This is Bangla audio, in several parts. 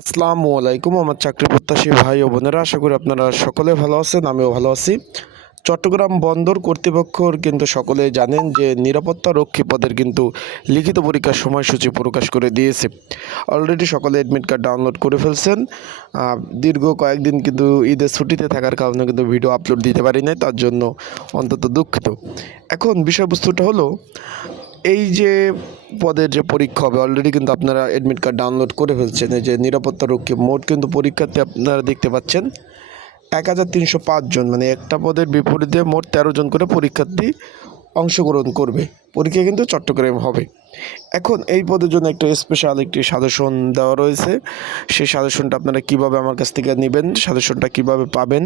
আসসালামু আলাইকুম, আমার চাকরি প্রত্যাশী ভাই ও বোনেরা। আশা করি আপনারা সকলে ভালো আছেন, আমিও ভালো আছি। চট্টগ্রাম বন্দর কর্তৃপক্ষর কিন্তু সকলে জানেন যে নিরাপত্তা রক্ষী পদের কিন্তু লিখিত পরীক্ষার সময়সূচি প্রকাশ করে দিয়েছে। অলরেডি সকলে অ্যাডমিট কার্ড ডাউনলোড করে ফেলছেন। দীর্ঘ কয়েকদিন কিন্তু ঈদের ছুটিতে থাকার কারণে কিন্তু ভিডিও আপলোড দিতে পারি নাই, তার জন্য অন্তত দুঃখিত। এখন বিষয়বস্তুটা হলো, এই যে পদের যে পরীক্ষা হবে অলরেডি কিন্তু আপনারা অ্যাডমিট কার্ড ডাউনলোড করে ফেলছেন। এই যে নিরাপত্তা রক্ষী মোট কিন্তু পরীক্ষাতে আপনারা দেখতে পাচ্ছেন, এক হাজার তিনশো পাঁচ জন। মানে একটা পদের বিপরীতে মোট তেরো জন করে পরীক্ষার্থী অংশগ্রহণ করবে। পরীক্ষা কিন্তু চট্টগ্রামে হবে। এখন এই পদের জন্য একটা স্পেশাল একটি সাজেশন দেওয়া রয়েছে। সেই সাজেশনটা আপনারা কীভাবে আমার কাছ থেকে নেবেন সাজেশনটা কীভাবে পাবেন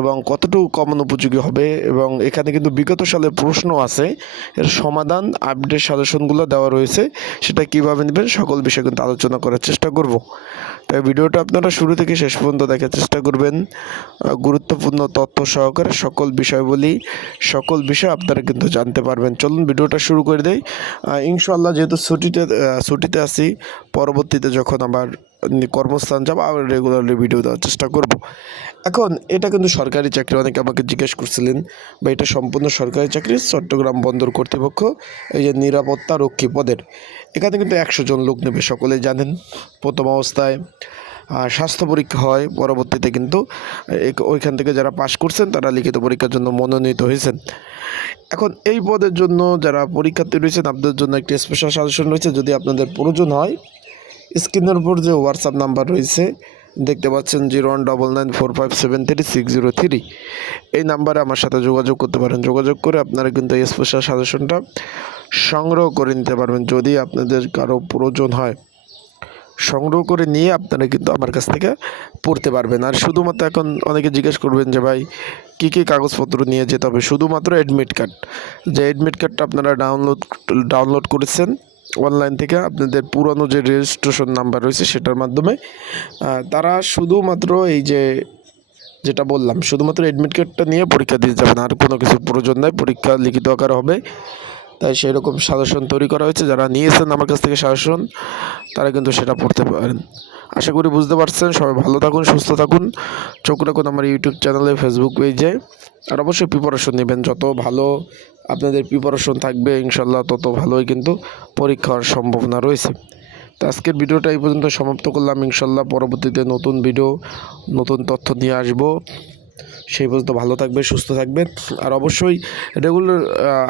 এবং কতটুকু কমন উপযোগী হবে এবং এখানে কিন্তু বিগত সালের প্রশ্ন আছে। এর সমাধান আপডেট সাজেশনগুলো দেওয়া রয়েছে। সেটা কীভাবে নেবেন, সকল বিষয়ে কিন্তু আলোচনা করার চেষ্টা করব। তাই ভিডিওটা আপনারা শুরু থেকে শেষ পর্যন্ত দেখার চেষ্টা করবেন। গুরুত্বপূর্ণ তথ্য সহকারে সকল বিষয়গুলি সকল বিষয় আপনারা কিন্তু জানতে পারবেন। চলুন ভিডিওটা শুরু করে দেই। ইনশাল্লাহ যেহেতু ছুটিতে ছুটিতে আসি পরবর্তীতে যখন আবার কর্মস্থান যাব, আবার রেগুলারলি ভিডিও দেওয়ার চেষ্টা করব। এখন, এটা কিন্তু সরকারি চাকরি, অনেকে আমাকে জিজ্ঞেস করছিলেন বা এটা সম্পূর্ণ সরকারি চাকরি, চট্টগ্রাম বন্দর কর্তৃপক্ষ, এই যে নিরাপত্তা রক্ষী পদের? এখানে কিন্তু একশো জন লোক নেবে, সকলেই জানেন। প্রথম অবস্থায় স্বাস্থ্য পরীক্ষা হয়, পরবর্তীতে কিন্তু ওইখান থেকে যারা পাশ করছেন, তারা লিখিত পরীক্ষার জন্য মনোনীত হয়েছেন। এখন, এই পদের জন্য যারা পরীক্ষার্থী রয়েছেন, আপনাদের জন্য একটি স্পেশাল সাজেশন রয়েছে। যদি আপনাদের প্রয়োজন হয় স্ক্রিনের উপর যে হোয়াটসঅ্যাপ নাম্বার রয়েছে, দেখতে পাচ্ছেন zero one double nine four five seven three six zero three. এই নাম্বারে আমার সাথে যোগাযোগ করতে পারেন। যোগাযোগ করে আপনারা কিন্তু এই স্পেশাল সাজেশনটা সংগ্রহ করে নিতে পারবেন। যদি আপনাদের কারও প্রয়োজন হয়, সংগ্রহ করে নিয়ে আপনারা কিন্তু আমার কাছ থেকে পড়তে পারবেন। আর শুধুমাত্র এখন অনেকে জিজ্ঞেস করবেন যে, ভাই, কী কী কাগজপত্র নিয়ে যেতে হবে? শুধুমাত্র অ্যাডমিট কার্ড যে অ্যাডমিট কার্ডটা আপনারা ডাউনলোড ডাউনলোড করেছেন অনলাইন থেকে আপনাদের পুরনো যে রেজিস্ট্রেশন নাম্বার রয়েছে সেটার মাধ্যমে তারা শুধুমাত্র এই যে যেটা বললাম, শুধুমাত্র অ্যাডমিট কার্ডটা নিয়ে পরীক্ষা দিতে যাবেন, আর কোনো কিছু প্রয়োজন নাই, পরীক্ষা লিখিত আকারে হবে। তাই সেই রকম সাজেশন তৈরি করা হয়েছে, যারা নিয়েছেন আমার কাছ থেকে সাজেশন তারা কিন্তু সেটা পড়তে পারেন। আশা করি বুঝতে পারছেন। সবাই ভালো থাকুন, সুস্থ থাকুন। চোখ রাখুন আমার ইউটিউব চ্যানেলে ফেসবুক পেজে আর অবশ্যই প্রিপারেশন নেবেন। যত ভালো আপনাদের প্রিপারেশন থাকবে ইনশাল্লাহ তত ভালোই কিন্তু পরীক্ষা হওয়ার সম্ভাবনা রয়েছে। তো আজকের ভিডিওটা এই পর্যন্ত সমাপ্ত করলাম। ইনশাল্লাহ পরবর্তীতে নতুন ভিডিও নতুন তথ্য নিয়ে আসব। সেই পর্যন্ত ভালো থাকবে সুস্থ থাকবে আর অবশ্যই রেগুলার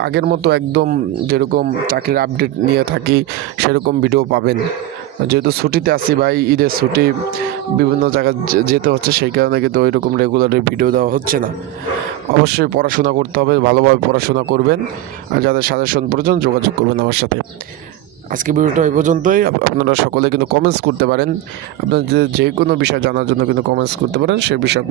আগের মতো একদম যেরকম চাকরির আপডেট নিয়ে থাকি, সেরকম ভিডিও পাবেন। যেহেতু ছুটিতে আছি ভাই, ঈদের ছুটি বিভিন্ন জায়গায় যেতে হচ্ছে, সেই কারণে কিন্তু ওই রকম রেগুলার ভিডিও দেওয়া হচ্ছে না। অবশ্যই পড়াশোনা করতে হবে, ভালোভাবে পড়াশোনা করবেন। আর যাদের সাজেশন প্রয়োজন যোগাযোগ করবেন আমার সাথে। আজকে ভিডিওটা এই পর্যন্তই। আপনারা সকলে কিন্তু কমেন্টস করতে পারেন। আপনার যে- যে কোনো বিষয় জানার জন্য কিন্তু কমেন্টস করতে পারেন। সে বিষয়ে